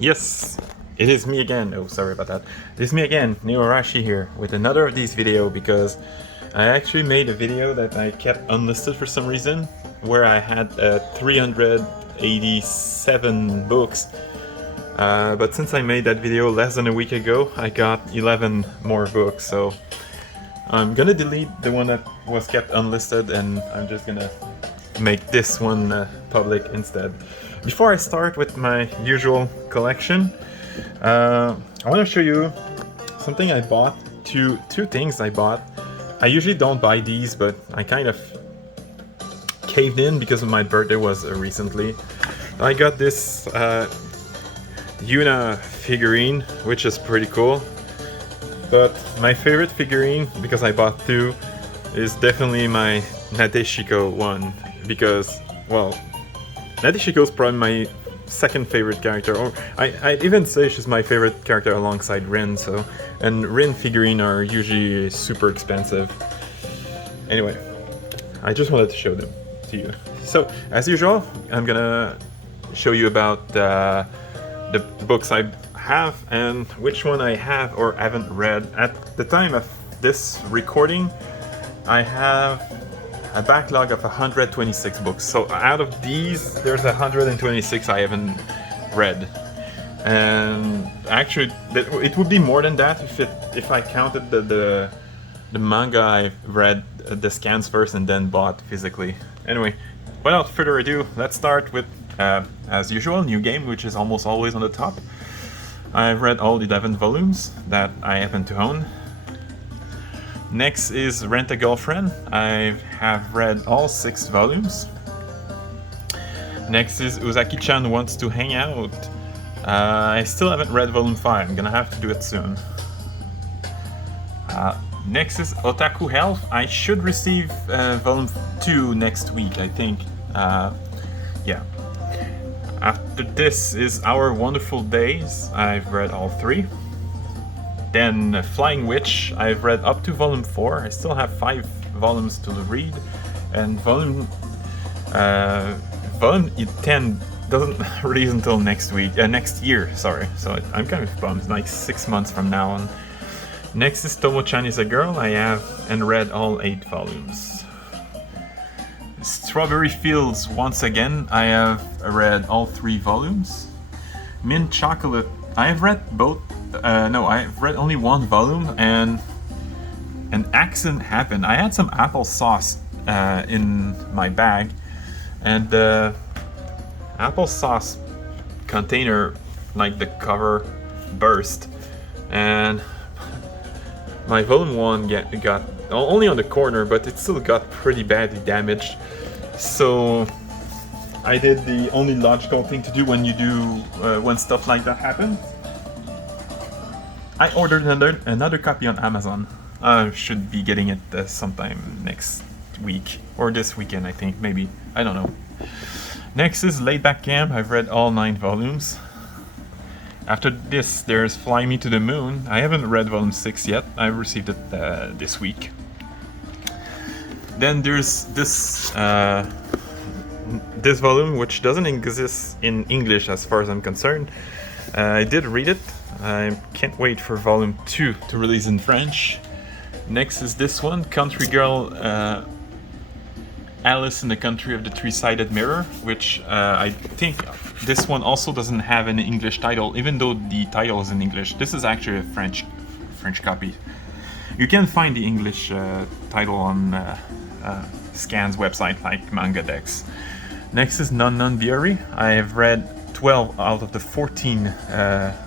Yes, it is me again. Oh, sorry about that. It is me again, Neorashi here, with another of these videos because I actually made a video that I kept unlisted for some reason, where I had 387 books. But since I made that video less than a week ago, I got 11 more books, so I'm gonna delete the one that was kept unlisted and I'm just gonna make this one public instead. Before I start with my usual collection, I want to show you something I bought, two things I bought. I usually don't buy these, but I kind of caved in because my birthday was recently. I got this Yuna figurine, which is pretty cool. But my favorite figurine, because I bought two, is definitely my Nadeshiko one. Because, well, Nadeshiko is probably my second favorite character, or I'd even say she's my favorite character alongside Rin. So, and Rin figurine are usually super expensive. Anyway, I just wanted to show them to you. So, as usual, I'm gonna show you about the books I have and which one I have or haven't read. At the time of this recording, I have a backlog of 126 books. So out of these, there's 126 I haven't read. And actually, it would be more than that if I counted the manga I've read, the scans first and then bought physically. Anyway, without further ado, let's start with, as usual, New Game, which is almost always on the top. I've read all 11 volumes that I happen to own. Next is Rent a Girlfriend. I have read all 6 volumes. Next is Uzaki-chan Wants to Hang Out. I still haven't read volume 5. I'm gonna have to do it soon. Next is Otaku Health. I should receive volume 2 next week, I think. Yeah. After this is Our Wonderful Days. I've read all 3. Then Flying Witch, I've read up to volume 4. I still have 5 volumes to read. And volume 10 doesn't release until next year, sorry. So I'm kind of bummed, like 6 months from now on. Next is Tobochan is a Girl. I have and read all 8 volumes. Strawberry Fields, once again, I have read all 3 volumes. Mint Chocolate, I have read both. No, I've read only 1 volume, and an accident happened. I had some applesauce in my bag, and the applesauce container, like the cover, burst, and my volume 1 got only on the corner, but it still got pretty badly damaged. So I did the only logical thing to do when stuff like that happens. I ordered another copy on Amazon. I should be getting it sometime next week or this weekend, I think, maybe. I don't know. Next is Laidback Camp. I've read all 9 volumes. After this, there's Fly Me to the Moon. I haven't read volume 6 yet. I received it this week. Then there's this volume, which doesn't exist in English as far as I'm concerned. I did read it. I can't wait for volume 2 to release in French. Next is this one, Country Girl, Alice in the Country of the Three-Sided Mirror, which I think this one also doesn't have an English title, even though the title is in English. This is actually a French copy. You can find the English title on Scan's website, like Manga Dex. Next is Non Non Biori. I have read 12 out of the 14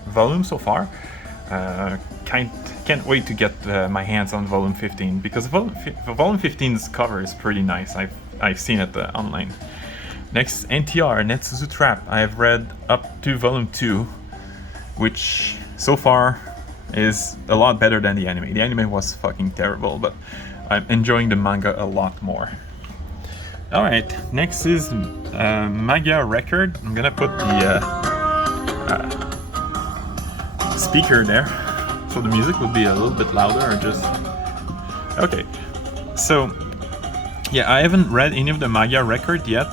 volumes so far. Can't wait to get my hands on volume 15, because volume 15's cover is pretty nice. I've seen it online. Next, NTR, Netsu Trap. I have read up to volume 2, which so far is a lot better than the anime. The anime was fucking terrible, but I'm enjoying the manga a lot more. Alright, next is Manga Record. I'm gonna put the speaker there, so the music will be a little bit louder, or just... Okay, so yeah, I haven't read any of the Manga Record yet.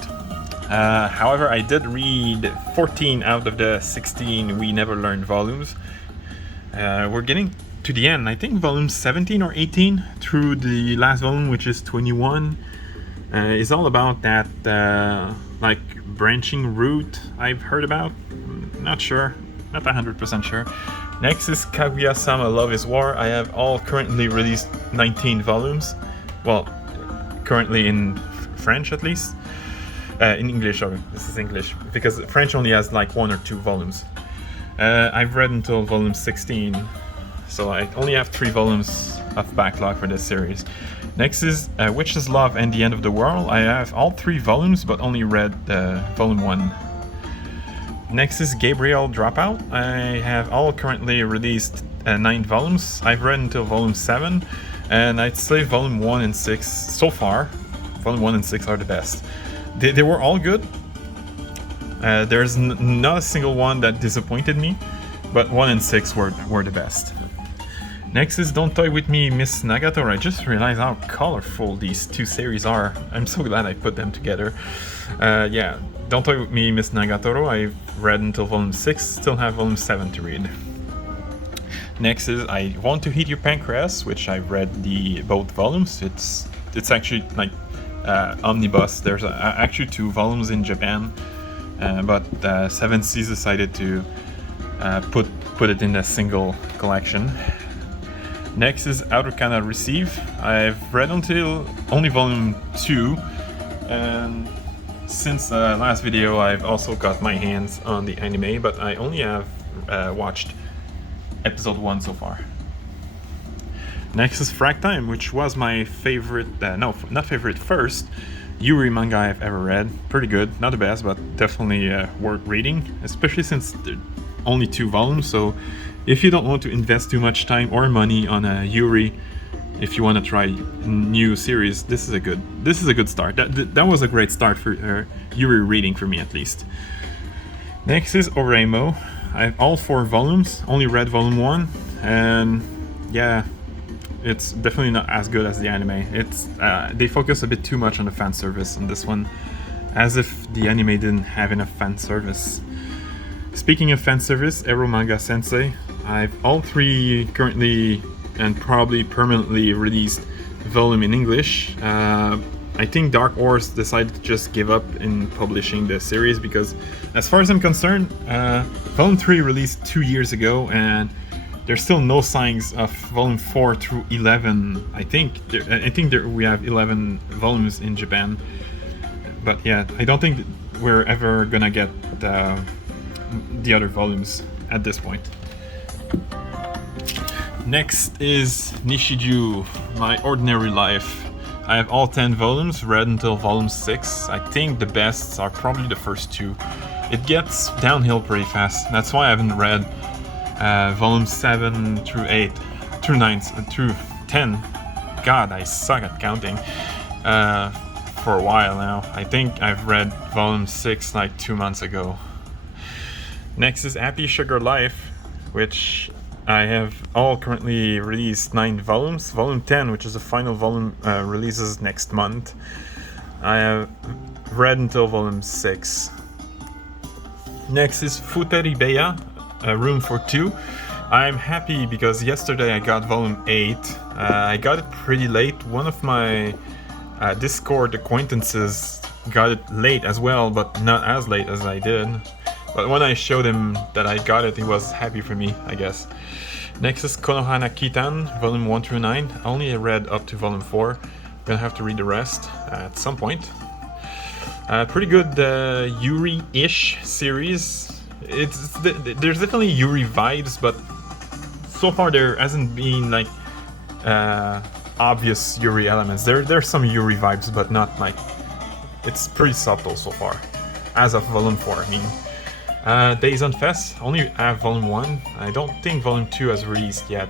However, I did read 14 out of the 16 We Never Learned volumes. We're getting to the end. I think volume 17 or 18 through the last volume, which is 21, is all about that like branching route I've heard about. Not sure, not 100% sure. Next is Kaguya-sama Love is War. I have all currently released 19 volumes. Well, currently in French at least. In English, sorry, this is English, because French only has like 1 or 2 volumes. I've read until volume 16, so I only have 3 volumes of backlog for this series. Next is Witch's Love and the End of the World. I have all 3 volumes, but only read volume 1. Next is Gabriel Dropout. I have all currently released 9 volumes. I've read until volume 7, and I'd say volume 1 and 6 so far. Volume 1 and 6 are the best. They were all good. There's not a single one that disappointed me, but 1 and 6 were the best. Next is Don't Toy With Me, Miss Nagatoro. I just realized how colorful these 2 series are. I'm so glad I put them together. Yeah, Don't Toy With Me, Miss Nagatoro. I've read until volume 6, still have volume 7 to read. Next is I Want to Heat Your Pancreas, which I've read both volumes. It's actually like omnibus. There's actually 2 volumes in Japan, but 7 Seas decided to put it in a single collection. Next is Outer Kana Receive. I've read until only volume 2, and since last video I've also got my hands on the anime, but I only have watched episode 1 so far. Next is Frag Time, which was my favorite, first Yuri manga I've ever read. Pretty good, not the best, but definitely worth reading, especially since there are only 2 volumes, so if you don't want to invest too much time or money on a Yuri, if you want to try new series, this is a good start. That was a great start for Yuri reading for me at least. Next is Oreimo. I have all 4 volumes, only read volume 1, and yeah, it's definitely not as good as the anime. They focus a bit too much on the fan service on this one, as if the anime didn't have enough fan service. Speaking of fan service, Ero Manga Sensei. I've all 3 currently and probably permanently released volume in English. I think Dark Horse decided to just give up in publishing the series because, as far as I'm concerned, volume 3 released 2 years ago, and there's still no signs of volume 4 through 11. I think we have 11 volumes in Japan, but yeah, I don't think we're ever gonna get the other volumes at this point. Next is Nishiju, My Ordinary Life. I have all 10 volumes, read until volume 6. I think the bests are probably the first 2. It gets downhill pretty fast. That's why I haven't read volume 7 through 8, through 9, through 10. God, I suck at counting. For a while now. I think I've read volume 6 like 2 months ago. Next is Happy Sugar Life, which I have all currently released 9 volumes. Volume 10, which is the final volume, releases next month. I have read until volume 6. Next is Futaribeya, Room for 2. I'm happy because yesterday I got volume 8. I got it pretty late. One of my Discord acquaintances got it late as well, but not as late as I did. But when I showed him that I got it, he was happy for me, I guess. Next is Konohana Kitan, volume 1 through 9. I only read up to volume 4. Gonna have to read the rest at some point. Pretty good Yuri-ish series. There's definitely Yuri vibes, but so far there hasn't been like obvious Yuri elements. There's some Yuri vibes, but not like, it's pretty subtle so far. As of volume 4, I mean. Days on Fest, only have volume 1. I don't think volume 2 has released yet.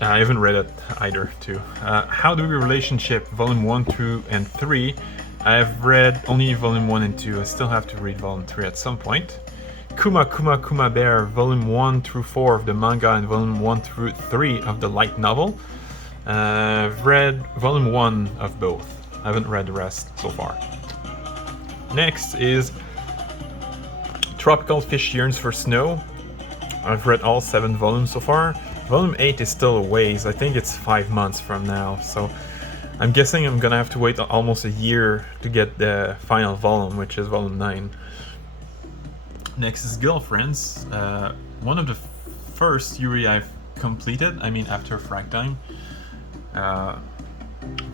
I haven't read it either, too. How Do We Relationship, volume 1 through and 3. I have read only volume 1 and 2. I still have to read volume 3 at some point. Kuma Kuma Kuma Bear, volume 1 through 4 of the manga and volume 1 through 3 of the light novel. I've read volume 1 of both. I haven't read the rest so far. Next is Tropical Fish Yearns for Snow. I've read all 7 volumes so far. Volume 8 is still a ways. I think it's 5 months from now, so I'm guessing I'm gonna have to wait almost a year to get the final volume, which is volume 9. Next is Girlfriends, one of the first Yuri I've completed. I mean, after Frag Time.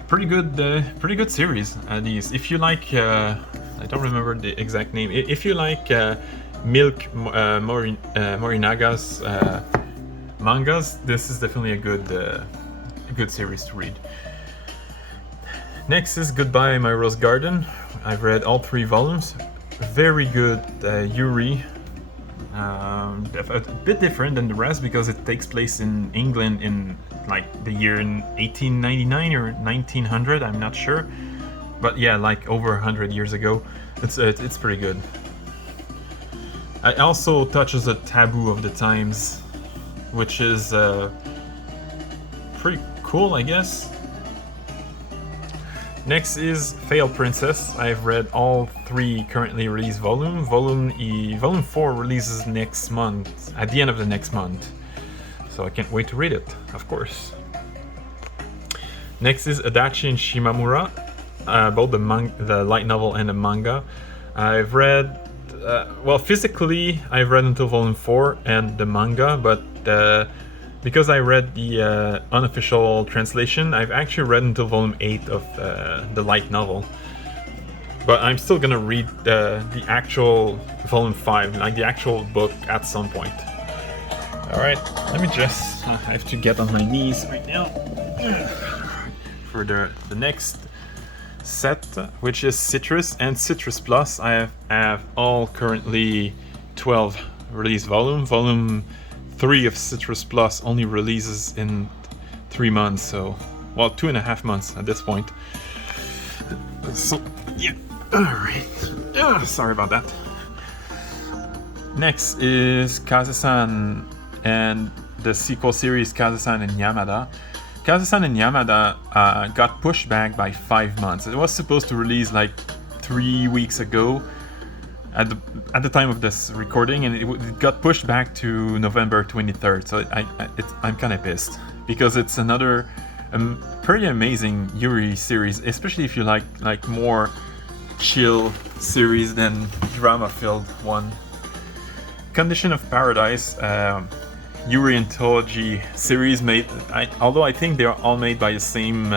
Pretty good series. These, if you like, I don't remember the exact name. If you like Milk Morinaga's mangas, this is definitely a good series to read. Next is Goodbye My Rose Garden. I've read all 3 volumes. Very good Yuri. A bit different than the rest because it takes place in England in like the year in 1899 or 1900. I'm not sure, but yeah, like over 100 years ago. It's pretty good. It also touches a taboo of the times, which is pretty cool, I guess. Next is Failed Princess. I've read all 3 currently released volumes. Volume 4 releases next month, at the end of the next month. So I can't wait to read it, of course. Next is Adachi and Shimamura, both the light novel and the manga. I've read, well, physically I've read until volume 4 and the manga, but because I read the unofficial translation, I've actually read until volume 8 of the light novel. But I'm still gonna read the actual volume 5, like the actual book, at some point. Alright, let me just... I have to get on my knees right now. For the next set, which is Citrus and Citrus Plus. I have all currently 12 release volumes. Volume 3 of Citrus Plus only releases in 3 months, so, well, 2.5 months at this point. So, yeah, alright. Sorry about that. Next is Kaze-san and the sequel series Kaze-san and Yamada. Kaze-san and Yamada got pushed back by 5 months. It was supposed to release like 3 weeks ago, at the time of this recording, and it got pushed back to November 23rd. So I'm kind of pissed because it's another pretty amazing Yuri series, especially if you like more chill series than drama-filled one. Condition of Paradise, Yuri Anthology series made. Although I think they're all made by the same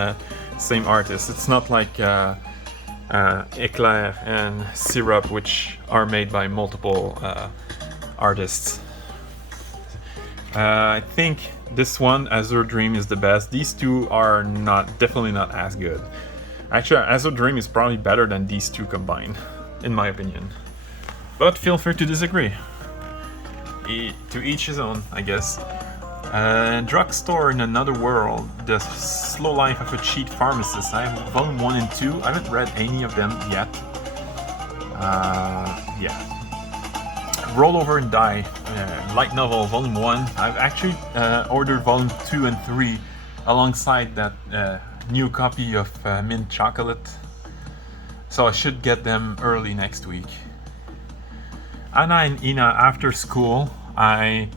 artist. It's not like Eclair and Syrup, which are made by multiple artists. I think this one, Azure Dream, is the best. These two are definitely not as good. Actually, Azure Dream is probably better than these two combined, in my opinion. But feel free to disagree. To each his own, I guess. Drugstore in Another World, The Slow Life of a Cheat Pharmacist. I have volume 1 and 2. I haven't read any of them yet. Yeah. Roll Over and Die, light novel, volume 1. I've actually ordered volume 2 and 3 alongside that new copy of Mint Chocolate. So I should get them early next week. Anna and Ina After School. I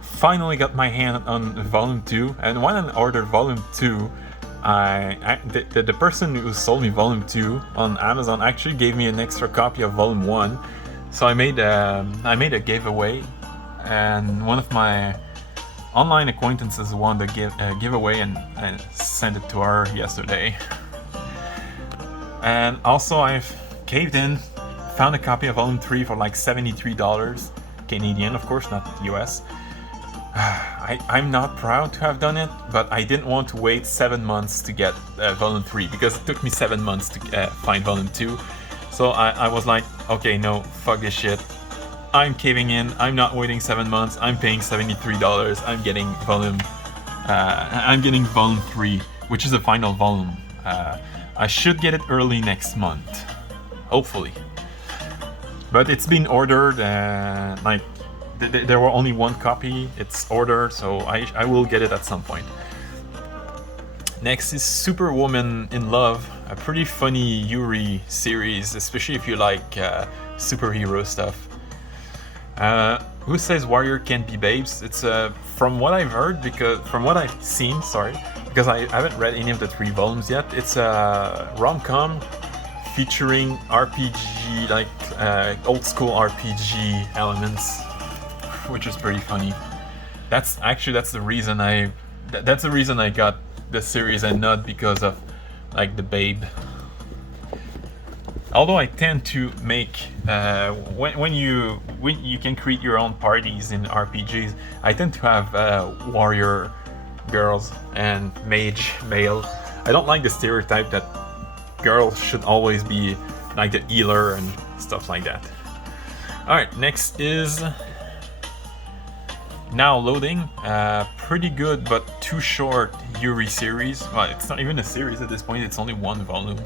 finally got my hand on volume 2, and when I ordered volume 2, the person who sold me volume 2 on Amazon actually gave me an extra copy of volume 1. So I made a giveaway, and one of my online acquaintances won the giveaway, and I sent it to her yesterday. And also I've caved in, found a copy of volume 3 for like $73 Canadian, of course, not US. I'm not proud to have done it, but I didn't want to wait 7 months to get volume 3, because it took me 7 months to find volume 2. So I was like, okay, no, fuck this shit. I'm caving in. I'm not waiting 7 months. I'm paying $73. I'm getting volume 3, which is the final volume. I should get it early next month, hopefully. But it's been ordered, there were only 1 copy, it's ordered, so I will get it at some point. Next is Superwoman in Love. a pretty funny Yuri series, especially if you like superhero stuff. Who Says Warrior Can't Be Babes? It's from what I've heard, from what I've seen, because I haven't read any of the 3 volumes yet. It's a rom-com featuring RPG, like old school RPG elements, which is pretty funny. That's the reason I got the series, and not because of like the babe. Although I tend to make when you can create your own parties in RPGs, I tend to have warrior girls and mage male. I don't like the stereotype that girls should always be like the healer and stuff like that. Alright, next is Now Loading. Pretty good but too short Yuri series. Well, it's not even a series at this point, it's only 1 volume.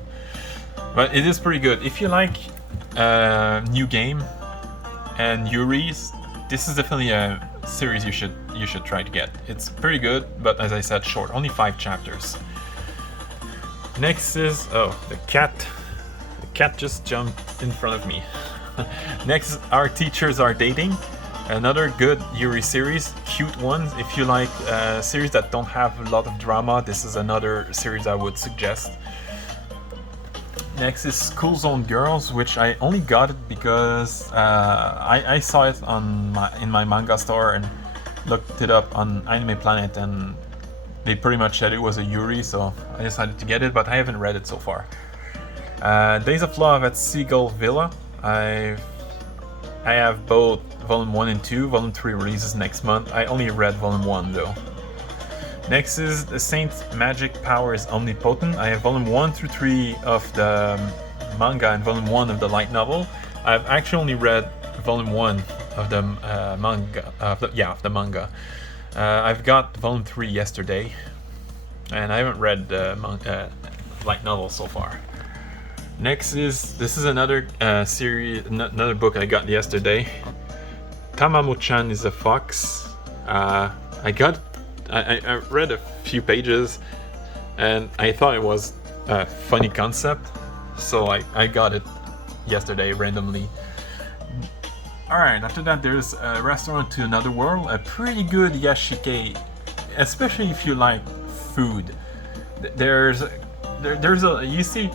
But it is pretty good. If you like New Game and Yuri's, this is definitely a series you should try to get. It's pretty good, but as I said, short, only 5 chapters. Next is the cat. The cat just jumped in front of me. Next, Our Teachers Are Dating. Another good Yuri series, cute ones. If you like series that don't have a lot of drama, this is another series I would suggest. Next is School Zone Girls, which I only got it because I saw it in my manga store and looked it up on Anime Planet, and they pretty much said it was a Yuri, so I decided to get it, but I haven't read it so far. Days of Love at Seagull Villa. I have both Volume 1 and 2. Volume 3 releases next month. I only read Volume 1 though. Next is The Saint's Magic Power is Omnipotent. I have Volume 1 through 3 of the manga and Volume 1 of the light novel. I've actually only read Volume 1 of the manga. I've got Volume 3 yesterday, and I haven't read the light novel so far. Next is another series, another book I got yesterday. Tamamo-chan is a Fox. I read a few pages and I thought it was a funny concept, so I got it yesterday randomly. Alright, after that there's a Restaurant to Another World, a pretty good yashike, especially if you like food. You see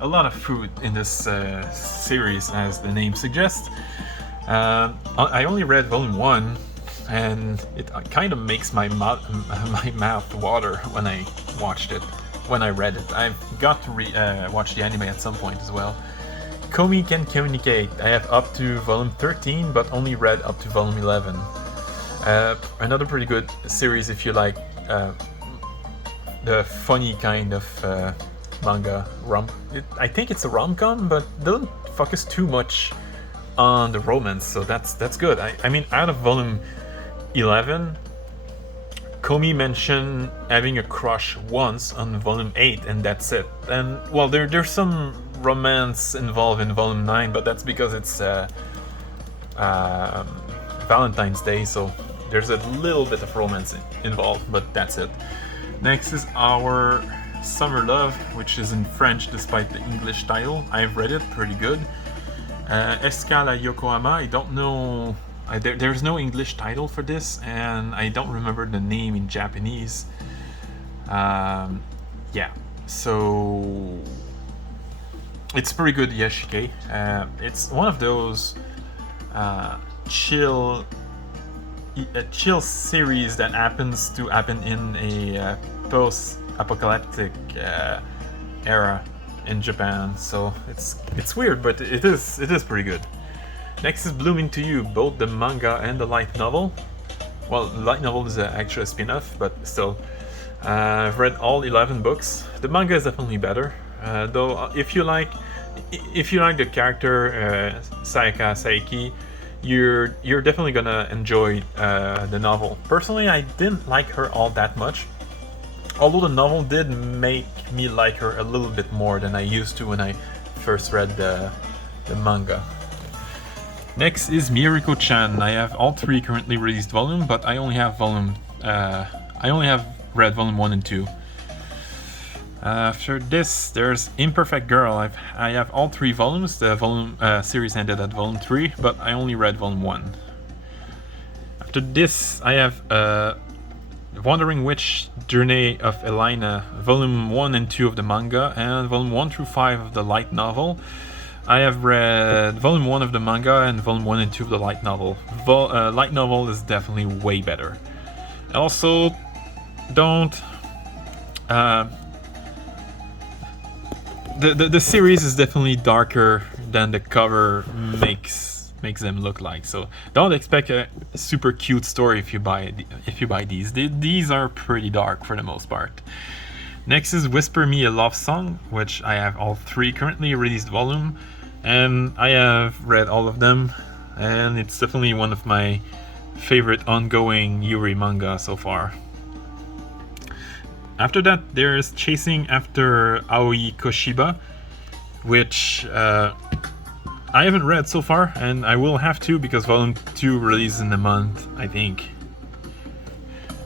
a lot of food in this series, as the name suggests. I only read Volume 1, and it kind of makes my mouth water when I read it. I've got to watch the anime at some point as well. Komi Can Communicate. I have up to Volume 13, but only read up to Volume 11. Another pretty good series if you like the funny kind of manga. I think it's a rom-com, but don't focus too much on the romance, so that's good. I mean, out of Volume 11, Komi mentioned having a crush once on Volume 8, and that's it. And well, there's some romance involved in Volume 9, but that's because it's Valentine's Day, so there's a little bit of romance involved, but that's it. Next is Our Summer Love, which is in French despite the English title. I've read it, pretty good. Escala Yokohama, I don't know, there's no English title for this, and I don't remember the name in Japanese. Yeah, so it's pretty good yashike. It's one of those chill series that happens to happen in a post-apocalyptic era in Japan, so it's weird, but it is pretty good. Next is Blooming to You, both the manga and the light novel. Well, the light novel is actually a spin-off, but still. I've read all 11 books. The manga is definitely better, though. If you like the character Sayaka Saiki, you're definitely gonna enjoy the novel. Personally, I didn't like her all that much, although the novel did make me like her a little bit more than I used to when I first read the manga. Next is Miriko Chan. I have all 3 currently released volumes, but I only have read Volume 1 and 2. After this, there's Imperfect Girl. I have all 3 volumes. The volume series ended at volume 3, but I only read volume 1. After this, I have Wandering Witch Journey of Elina, volume 1 and 2 of the manga, and volume 1 through 5 of the light novel. I have read volume 1 of the manga and volume 1 and 2 of the light novel. Light novel is definitely way better. Also, don't... The series is definitely darker than the cover makes them look like. So don't expect a super cute story if you buy these. These are pretty dark for the most part. Next is Whisper Me a Love Song, which I have all 3 currently released volume, and I have read all of them, and it's definitely one of my favorite ongoing Yuri manga so far. After that, there's Chasing After Aoi Koshiba, which I haven't read so far, and I will have to because volume 2 releases in a month, I think.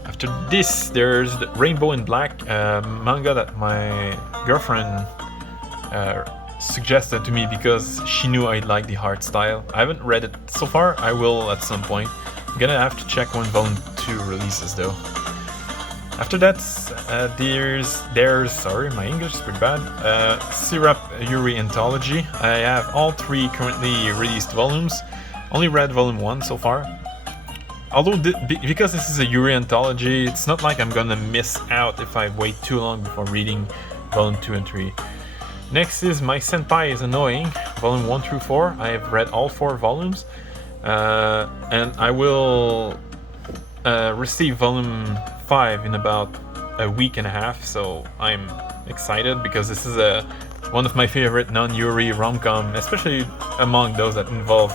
After this, there's the Rainbow in Black, manga that my girlfriend suggested to me because she knew I'd like the art style. I haven't read it so far, I will at some point. I'm gonna have to check when volume 2 releases though. After that, there's sorry, my English is pretty bad. Syrup Yuri Anthology. I have all 3 currently released volumes. Only read volume 1 so far. Although because this is a Yuri Anthology, it's not like I'm gonna miss out if I wait too long before reading volume 2 and 3. Next is My Senpai is Annoying, volume 1 through 4. I have read all 4 volumes, and I will receive volume 5 in about a week and a half, so I'm excited because this is one of my favorite non-Yuri rom-com, especially among those that involve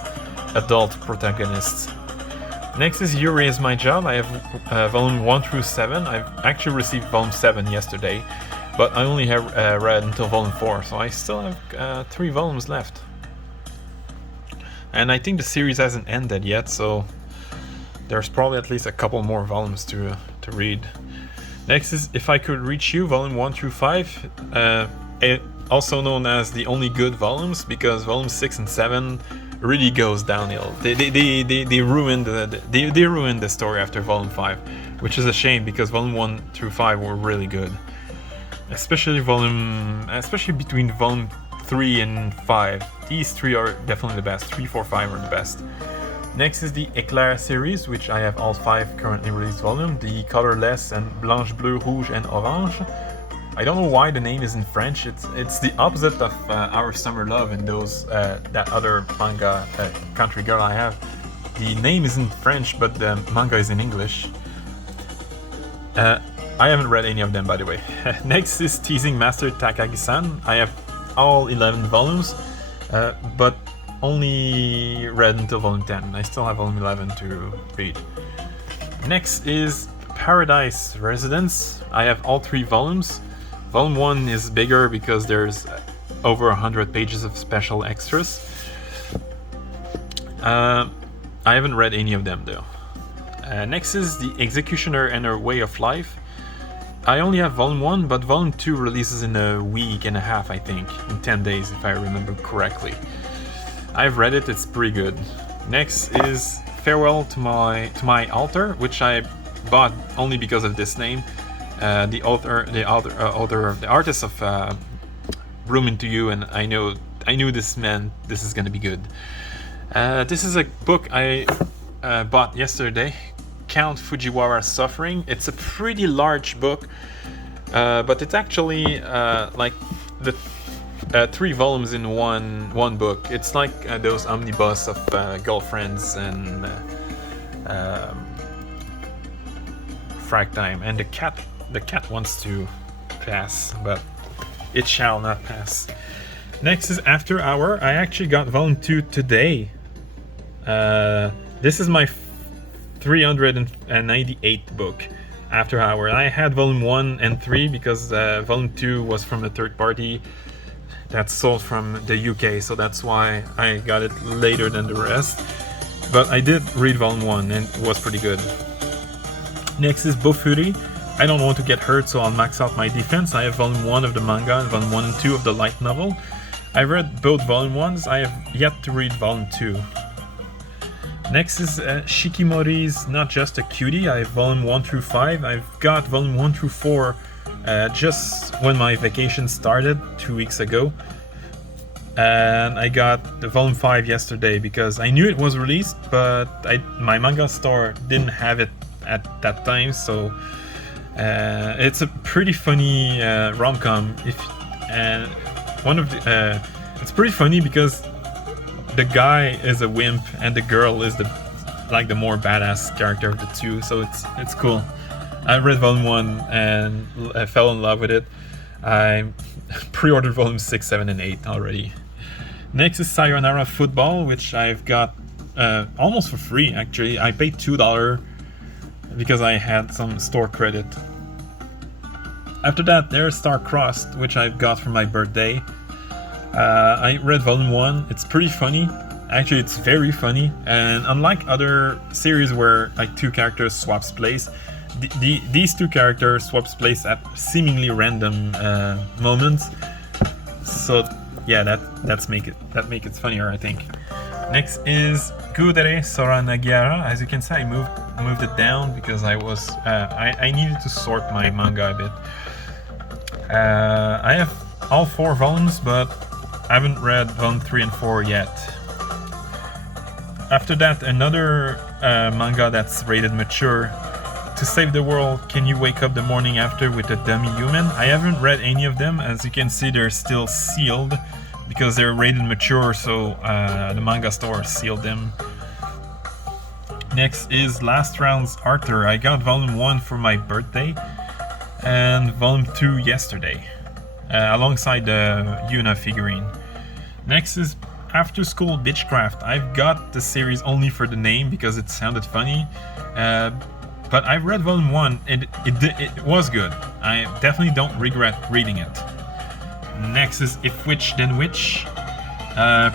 adult protagonists. Next is Yuri Is My Job. I have volume 1 through 7. I've actually received volume 7 yesterday, but I only have read until volume 4, so I still have 3 volumes left. And I think the series hasn't ended yet, so there's probably at least a couple more volumes to read. Next is If I Could Reach You, volume 1 through 5, also known as the only good volumes, because volume 6 and 7 really goes downhill. They ruined the story after volume 5, which is a shame because volume 1 through 5 were really good. Especially between volume 3 and 5. These 3 are definitely the best. 3, 4, 5 are the best. Next is the Éclair series, which I have all 5 currently released volumes, the Colorless and Blanche, Bleu, Rouge and Orange. I don't know why the name is in French. It's the opposite of Our Summer Love and that other manga, Country Girl I have. The name is in French, but the manga is in English. I haven't read any of them, by the way. Next is Teasing Master Takagi-San. I have all 11 volumes, but only read until volume 10. I still have volume 11 to read. Next is Paradise Residence. I have all 3 volumes. Volume 1 is bigger because there's over 100 pages of special extras. I haven't read any of them though. Next is The Executioner and Her Way of Life. I only have volume 1, but volume 2 releases in a week and a half, I think, in 10 days if I remember correctly. I've read it, it's pretty good. Next is Farewell to My Altar, which I bought only because of this name. The artist of Room Into You, and I knew this meant this is gonna be good. This is a book I bought yesterday, Count Fujiwara's Suffering. It's a pretty large book, but it's actually like the 3 volumes in one book. It's like those omnibus of Girlfriends and Frag Time, and the cat wants to pass, but it shall not pass. Next is After Hour. I actually got volume 2 today. This is my 398th book, After Hour. I had volume 1 and 3 because volume 2 was from a third party that's sold from the UK, so that's why I got it later than the rest. But I did read volume 1 and it was pretty good. Next is Bofury. I don't want to get hurt, so I'll max out my defense. I have volume 1 of the manga and volume 1 and 2 of the light novel. I read both volume 1s, I have yet to read volume 2. Next is Shikimori's Not Just a Cutie. I have volume 1 through 5. I've got volume 1 through 4 just when my vacation started 2 weeks ago. And I got the volume 5 yesterday because I knew it was released, but my manga store didn't have it at that time, so it's a pretty funny rom-com. It's pretty funny because the guy is a wimp and the girl is the more badass character of the two, so it's cool. I read volume 1 and I fell in love with it. I pre-ordered volume 6, 7, and 8 already. Next is Sayonara Football, which I've got almost for free actually. I paid $2 because I had some store credit. After that, there's Star Crossed, which I've got for my birthday. I read volume 1. It's pretty funny. Actually, it's very funny. And unlike other series where like two characters swaps place, these two characters swaps place at seemingly random moments. So yeah, that make it funnier, I think. Next is Kudari, Soran, Agyara. As you can see, I moved it down because I needed to sort my manga a bit. I have all 4 volumes, but I haven't read volume 3 and 4 yet. After that, another manga that's rated mature. To Save the World, Can You Wake Up the Morning After with a Dummy Human? I haven't read any of them. As you can see, they're still sealed because they're rated mature, so the manga store sealed them. Next is Last Round's Arthur. I got volume 1 for my birthday and volume 2 yesterday, alongside the Yuna figurine. Next is After School Bitchcraft. I've got the series only for the name because it sounded funny, but I read volume 1 and it was good. I definitely don't regret reading it. Next is If Witch Then Witch.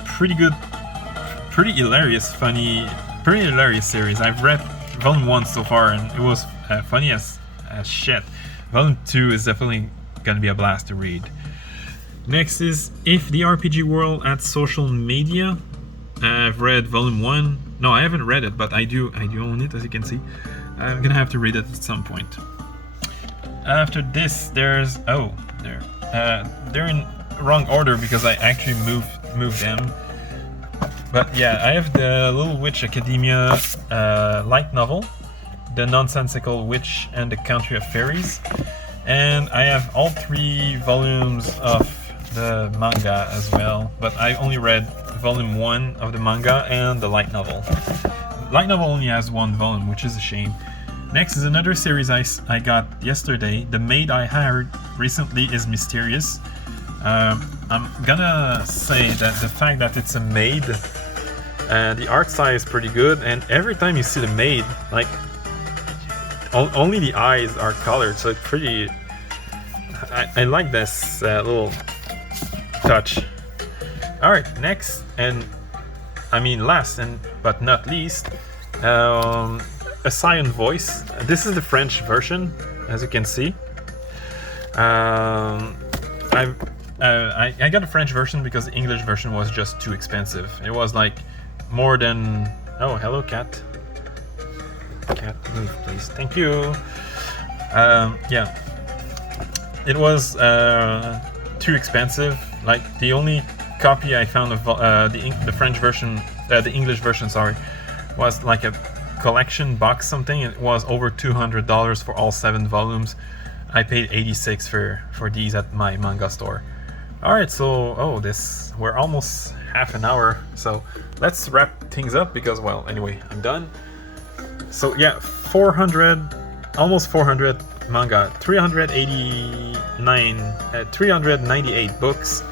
Pretty good, pretty hilarious series. I've read volume 1 so far and it was funny as shit. Volume 2 is definitely gonna be a blast to read. Next is If the RPG World Had Social Media. I've read volume 1. No, I haven't read it, but I do own it, as you can see. I'm gonna have to read it at some point. After this, there's they're in wrong order because I actually moved them. But yeah, I have the Little Witch Academia light novel, the Nonsensical Witch and the Country of Fairies, and I have all 3 volumes of the manga as well. But I only read volume 1 of the manga and the light novel. Light novel only has 1 volume, which is a shame. Next is another series I got yesterday. The maid I hired recently is mysterious. I'm gonna say that the fact that it's a maid, the art style is pretty good, and every time you see the maid, like only the eyes are colored, so it's pretty. I like this little touch. All right, next, and I mean last but not least, A Scion Voice. This is the French version, as you can see. I got a French version because the English version was just too expensive. It was like more than... Oh, hello, cat. Cat, move, please. Thank you. Yeah. It was too expensive. Like, the only copy I found of the French version, the English version, sorry, was like a collection box something. It was over $200 for all 7 volumes. I paid $86 for these at my manga store. Alright, so we're almost half an hour, so let's wrap things up because, well, anyway, I'm done. So yeah, almost 400 manga, 398 books,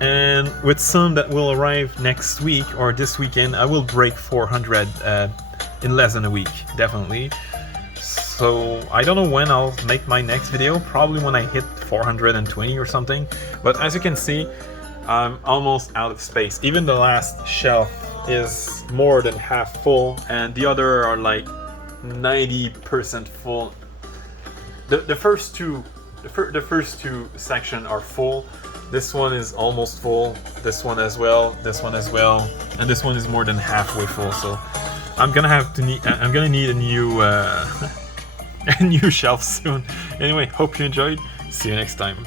and with some that will arrive next week or this weekend, I will break 400 in less than a week, definitely. So I don't know when I'll make my next video, probably when I hit 420 or something. But as you can see, I'm almost out of space. Even the last shelf is more than half full, and the other are like 90% full. the first two sections are full. This one is almost full. This one as well. This one as well. And this one is more than halfway full. So I'm gonna need a new a new shelf soon. Anyway, hope you enjoyed. See you next time.